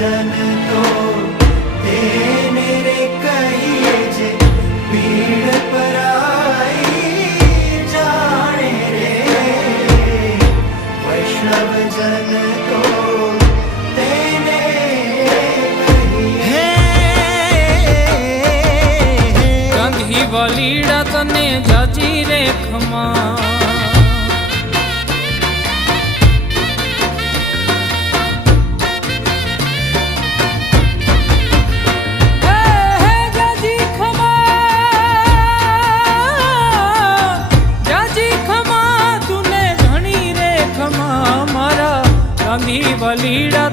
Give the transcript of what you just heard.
जन तो तेने रे कहिए जे पीड़ पराई जाने रे वैष्णव जन तो तेने कहिए। गंधी वलीड़ा तने जाजी रे खमा गांधी वलीड़ा